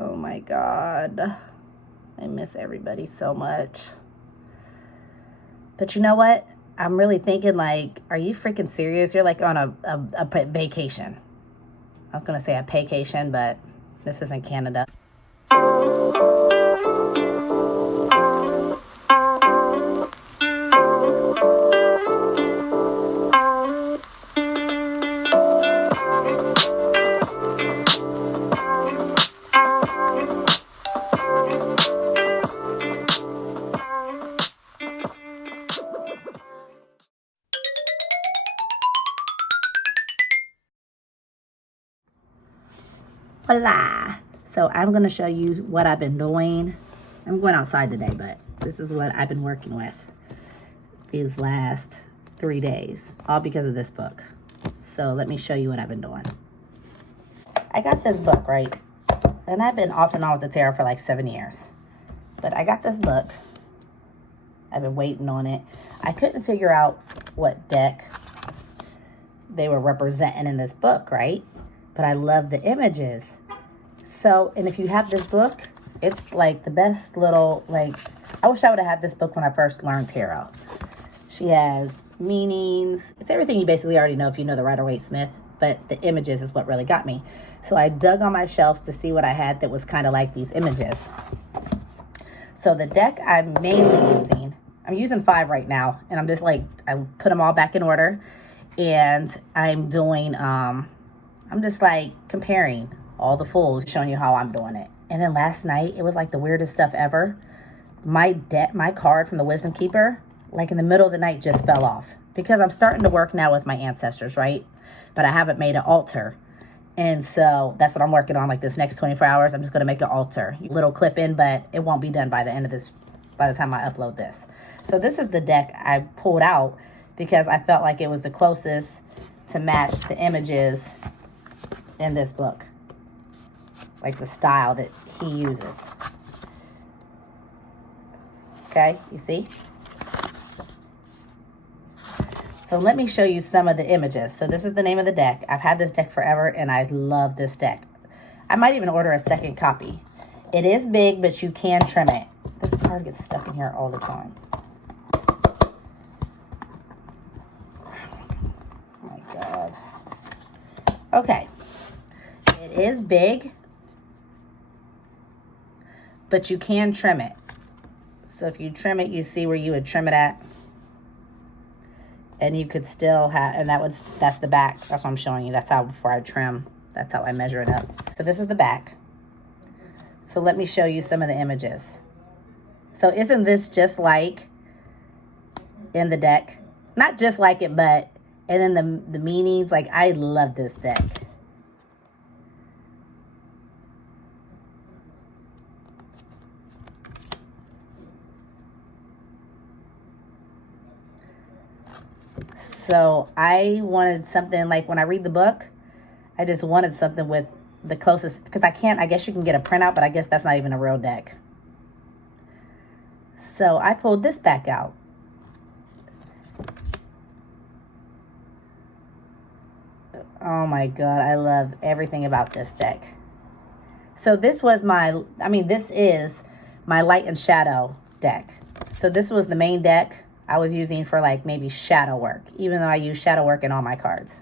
Oh my God. I miss everybody so much. But you know what? I'm really thinking, like, are you freaking serious? You're like on a vacation. I was going to say a paycation, but this isn't Canada. Hola. So I'm going to show you what I've been doing. I'm going outside today, but this is what I've been working with these last 3 days, all because of this book. So let me show you what I've been doing. I got this book, right? And I've been off and on with the tarot for like 7 years. But I got this book. I've been waiting on it. I couldn't figure out what deck they were representing in this book, right? But I love the images. So, and if you have this book, it's like the best little, like, I wish I would have had this book when I first learned tarot. She has meanings. It's everything you basically already know if you know the Rider-Waite-Smith, but the images is what really got me. So I dug on my shelves to see what I had that was kind of like these images. So the deck I'm mainly using, I'm using 5 right now, and I'm just like, I put them all back in order, and I'm doing, I'm just like comparing all the fools, showing you how I'm doing it. And then last night, it was like the weirdest stuff ever. My card from the Wisdom Keeper, like in the middle of the night, just fell off. Because I'm starting to work now with my ancestors, right? But I haven't made an altar. And so that's what I'm working on, like this next 24 hours. I'm just going to make an altar. Little clip in, but it won't be done by the end of this, by the time I upload this. So this is the deck I pulled out because I felt like it was the closest to match the images in this book. Like the style that he uses. Okay, you see? So let me show you some of the images. So this is the name of the deck. I've had this deck forever, and I love this deck. I might even order a second copy. It is big, but you can trim it. This card gets stuck in here all the time. Oh my God. Okay. It is big, but you can trim it. So if you trim it, you see where you would trim it at. And you could still have, and that's the back. That's what I'm showing you. That's how, before I trim, that's how I measure it up. So this is the back. So let me show you some of the images. So isn't this just like in the deck? Not just like it, but, and then the meanings, like I love this deck. So I wanted something like when I read the book, I just wanted something with the closest, because I guess you can get a printout, but I guess that's not even a real deck. So I pulled this back out. Oh my God, I love everything about this deck. So this was this is my light and shadow deck. So this was the main deck I was using for like maybe shadow work, even though I use shadow work in all my cards.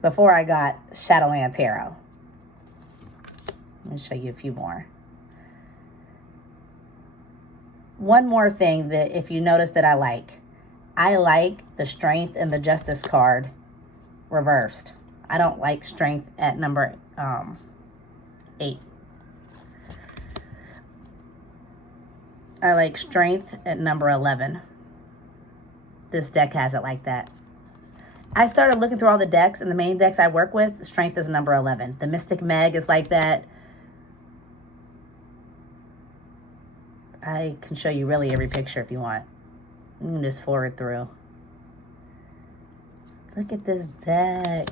Before I got Shadowland Tarot. Let me show you a few more. One more thing that if you notice that I like the Strength and the Justice card reversed. I don't like Strength at number 8. I like Strength at number 11. This deck has it like that. I started looking through all the decks, and the main decks I work with, Strength is number 11. The Mystic Meg is like that. I can show you really every picture if you want. You can just forward through. Look at this deck.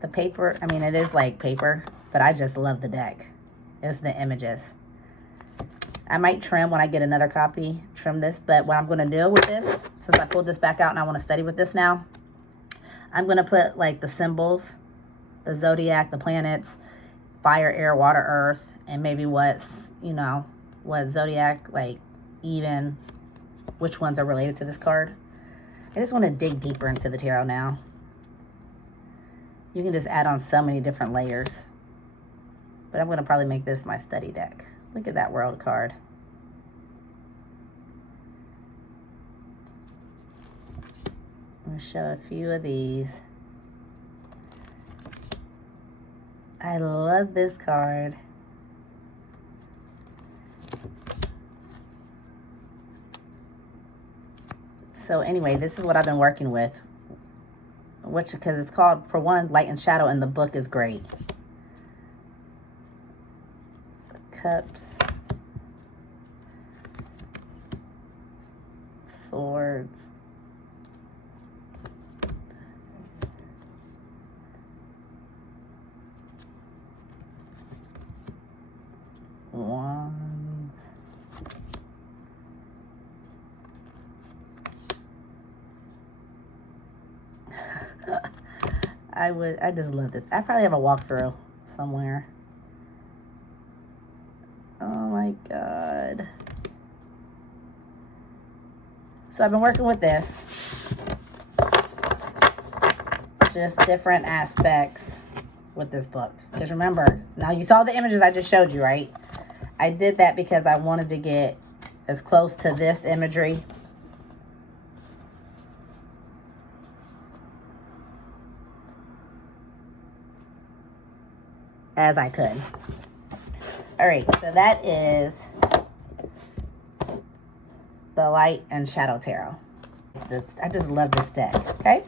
The paper, I mean, it is like paper, but I just love the deck. It's the images. I might trim when I get another copy, trim this, but what I'm going to do with this, since I pulled this back out and I want to study with this now, I'm going to put like the symbols, the zodiac, the planets, fire, air, water, earth, and maybe what's, you know, what zodiac, like even which ones are related to this card. I just want to dig deeper into the tarot now. You can just add on so many different layers. But I'm going to probably make this my study deck. Look at that world card. I'm going to show a few of these. I love this card. So anyway, this is what I've been working with. Which, because it's called, for one, Light and Shadow, and the book is great. The Cups. Swords. Wands. I just love this. I probably have a walkthrough somewhere. Oh my God. So I've been working with this. Just different aspects with this book. Because remember, now you saw the images I just showed you, right? I did that because I wanted to get as close to this imagery as I could. All right, so that is the Light and Shadow Tarot. I just love this deck, okay?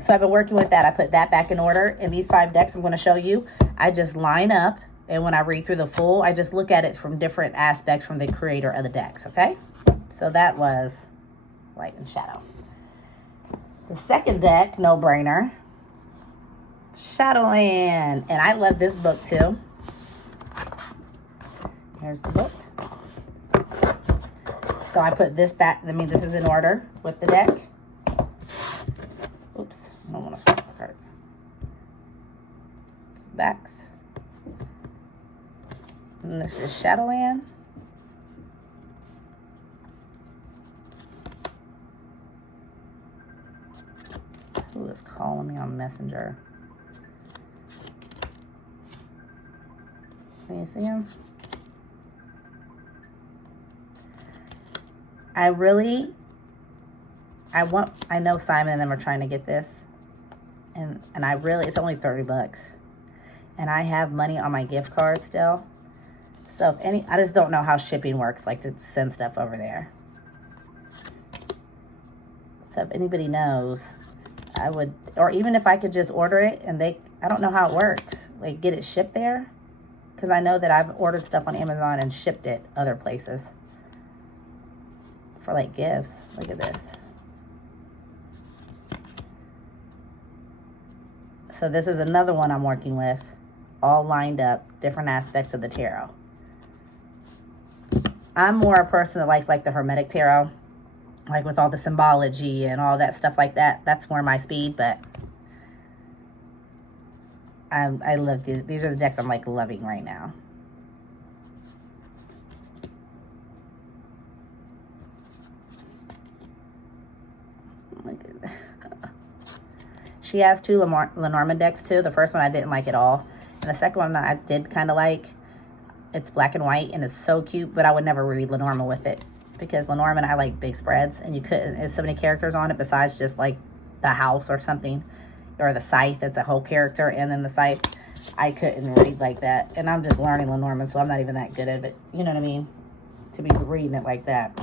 So I've been working with that. I put that back in order. In these 5 decks I'm going to show you, I just line up, and when I read through the full, I just look at it from different aspects from the creator of the decks, okay? So that was Light and Shadow. The second deck, no-brainer, Shadowland. And I love this book too. Here's the book. So I put this back. I mean, this is in order with the deck. Oops, I don't want to swap the card. It's backs. And this is Shadowland. Who is calling me on Messenger? Can you see him? I know Simon and them are trying to get this. And it's only 30 bucks. And I have money on my gift card still. So I just don't know how shipping works, like to send stuff over there. So if anybody knows, I would, or even if I could just order it and I don't know how it works, like get it shipped there. Because I know that I've ordered stuff on Amazon and shipped it other places for like gifts. Look at this. So this is another one I'm working with, all lined up, different aspects of the tarot. I'm more a person that likes like the Hermetic tarot, like with all the symbology and all that stuff like that. That's more my speed, but I love these. These are the decks I'm like loving right now. She has 2 Lenormand decks too. The first one I didn't like at all. And the second one I did kind of like. It's black and white and it's so cute, but I would never read Lenormand with it. Because Lenormand, I like big spreads and you couldn't, there's so many characters on it besides just like the house or something. Or the scythe, it's a whole character, and then the scythe, I couldn't read like that. And I'm just learning Lenormand, so I'm not even that good at it. You know what I mean? To be reading it like that.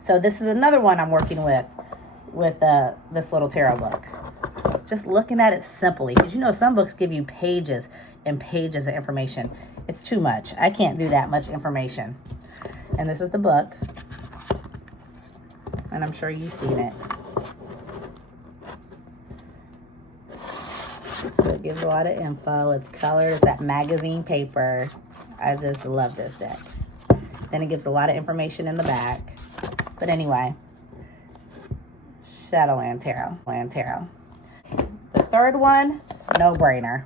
So this is another one I'm working with this little tarot book. Just looking at it simply. Because you know some books give you pages and pages of information. It's too much. I can't do that much information. And this is the book. And I'm sure you've seen it. It gives a lot of info. It's colored. It's that magazine paper. I just love this deck. Then it gives a lot of information in the back. But anyway, Shadowland Tarot. The third one, no brainer.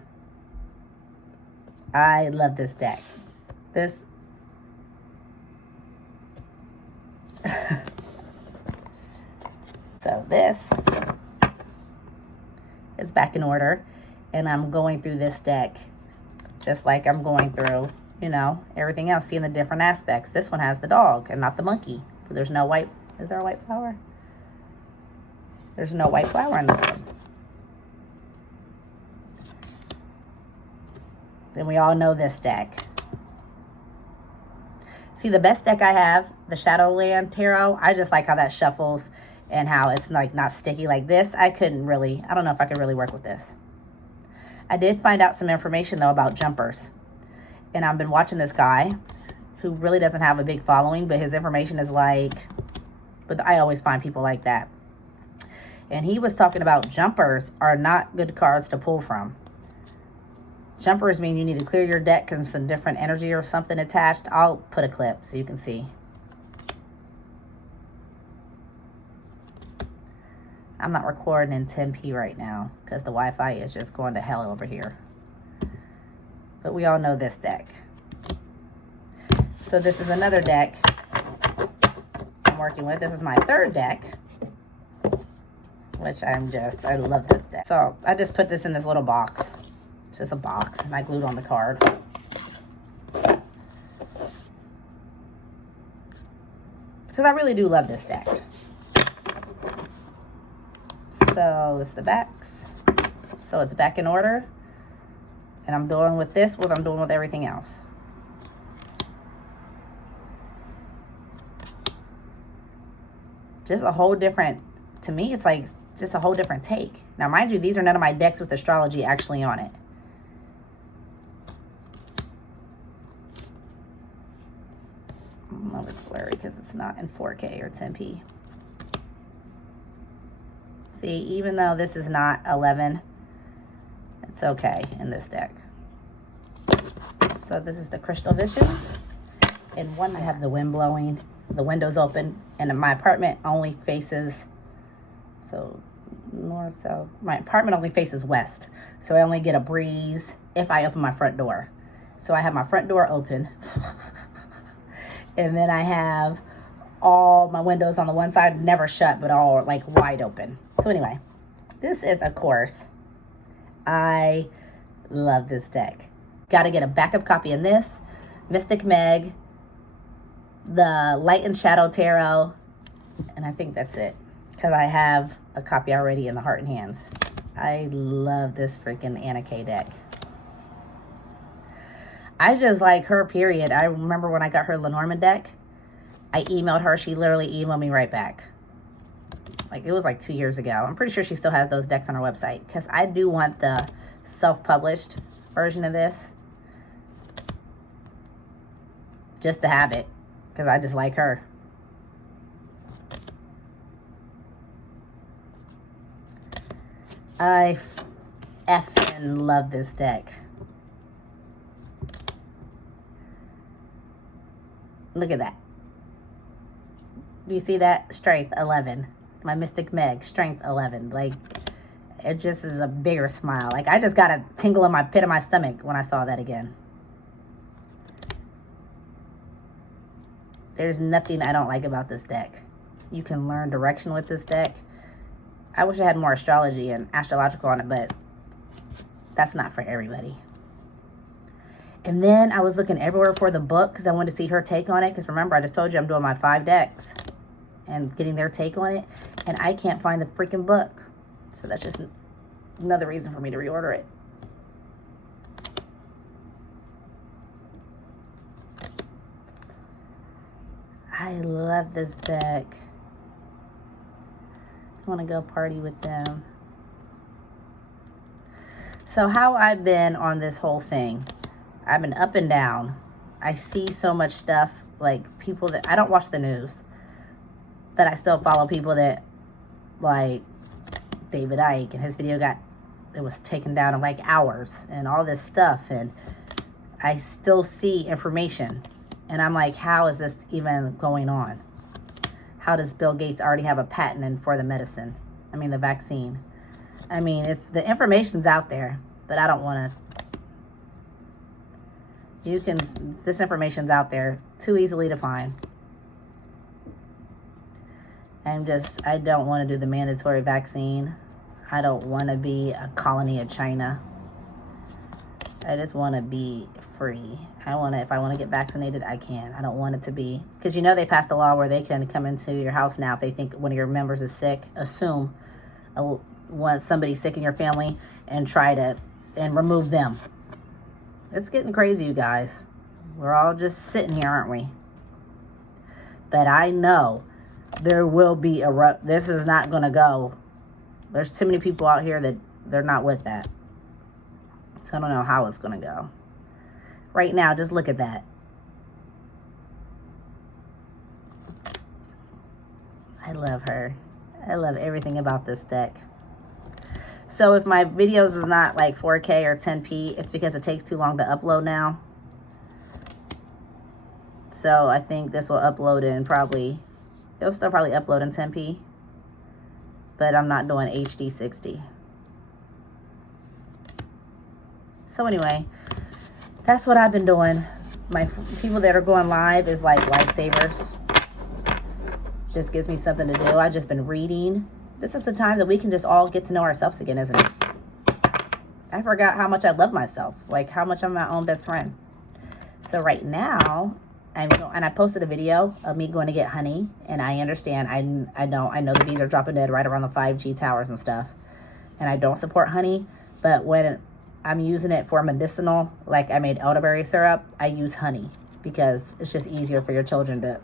I love this deck. This so this is back in order, and I'm going through this deck just like I'm going through, you know, everything else, seeing the different aspects. This one has the dog and not the monkey. There's no white. Is there a white flower? There's no white flower in this one. Then we all know this deck. See, the best deck I have, the Shadowland Tarot, I just like how that shuffles and how it's like not sticky like this. I don't know if I could really work with this. I did find out some information though about jumpers. And I've been watching this guy who really doesn't have a big following, but his information is like, but I always find people like that. And he was talking about jumpers are not good cards to pull from. Jumpers mean you need to clear your deck because some different energy or something attached. I'll put a clip so you can see. I'm not recording in 10p right now because the Wi-Fi is just going to hell over here. But we all know this deck. So this is another deck I'm working with. This is my third deck, which I love this deck. So I just put this in this little box. It's just a box, and I glued on the card. Because I really do love this deck. So it's the backs. So it's back in order. And I'm doing with this what I'm doing with everything else. Just a whole different, to me, it's like just a whole different take. Now, mind you, these are none of my decks with astrology actually on it. I don't know if it's blurry because it's not in 4K or 10p. See, even though this is not 11, it's okay in this deck. So this is the Crystal Visions. In one, I have the wind blowing, the windows open, and my apartment only faces, so north, south. My apartment only faces west, so I only get a breeze if I open my front door. So I have my front door open, and then I have all my windows on the one side, never shut, but all like wide open. So anyway, this is, of course, I love this deck. Got to get a backup copy in this, Mystic Meg, the Light and Shadow Tarot, and I think that's it, because I have a copy already in the Heart and Hands. I love this freaking Anna K deck. I just like her, period. I remember when I got her Lenormand deck, I emailed her. She literally emailed me right back. Like, it was like 2 years ago. I'm pretty sure she still has those decks on her website, because I do want the self-published version of this just to have it, because I just like her. I effing love this deck. Look at that. Do you see that? Strength 11. My Mystic Meg, Strength 11. Like, it just is a bigger smile. Like, I just got a tingle in my pit of my stomach when I saw that again. There's nothing I don't like about this deck. You can learn direction with this deck. I wish I had more astrology and astrological on it, but that's not for everybody. And then I was looking everywhere for the book because I wanted to see her take on it. Because remember, I just told you I'm doing my 5 decks and getting their take on it. And I can't find the freaking book. So that's just another reason for me to reorder it. I love this deck. I want to go party with them. So how I've been on this whole thing, I've been up and down. I see so much stuff, like people that, I don't watch the news, but I still follow people that, like David Icke, and his video got it was taken down in like hours and all this stuff. And I still see information. And I'm like, how is this even going on? How does Bill Gates already have a patent in for the medicine? I mean, the vaccine. I mean, the information's out there, but I don't want to. This information's out there, too easily to find. I don't want to do the mandatory vaccine. I don't want to be a colony of China. I just want to be free. If I want to get vaccinated, I can. I don't want it to be, because they passed a law where they can come into your house now if they think one of your members is sick. Assume somebody's sick in your family and and remove them. It's getting crazy, you guys. We're all just sitting here, aren't we? But I know there will be this is not going to go. There's too many people out here that they're not with that. So I don't know how it's going to go. Right now, just look at that. I love her. I love everything about this deck. So if my videos is not like 4K or 10p, it's because it takes too long to upload now. So I think this will upload it'll still probably upload in 10p. But I'm not doing HD 60. So anyway, that's what I've been doing. My people that are going live is like lifesavers. Just gives me something to do. I've just been reading. This is the time that we can just all get to know ourselves again, isn't it? I forgot how much I love myself. Like how much I'm my own best friend. So right now, I posted a video of me going to get honey. And I understand. I know the bees are dropping dead right around the 5G towers and stuff. And I don't support honey. But when I'm using it for medicinal, like I made elderberry syrup, I use honey because it's just easier for your children to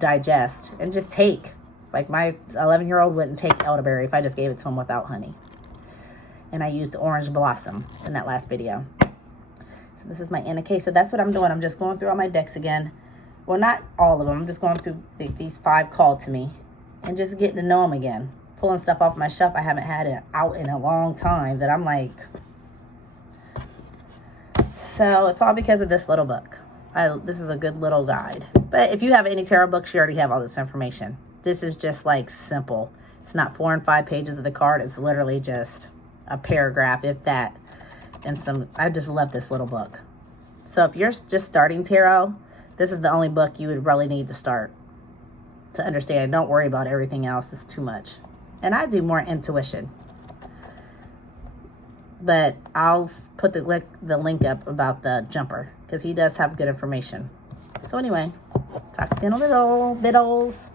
digest and just take. Like my 11-year-old wouldn't take elderberry if I just gave it to him without honey. And I used orange blossom in that last video. So this is my NK. So that's what I'm doing. I'm just going through all my decks again. Well, not all of them. I'm just going through these 5 called to me and just getting to know them again. Pulling stuff off my shelf. I haven't had it out in a long time that I'm like... So it's all because of this little book. This is a good little guide. But if you have any tarot books, you already have all this information. This is just like simple. It's not 4 and 5 pages of the card. It's literally just a paragraph, if that. And I just love this little book. So if you're just starting tarot, this is the only book you would really need to start to understand. Don't worry about everything else. It's too much. And I do more intuition. But I'll put the link up about the jumper because he does have good information. So anyway, talk to you in a little, biddles.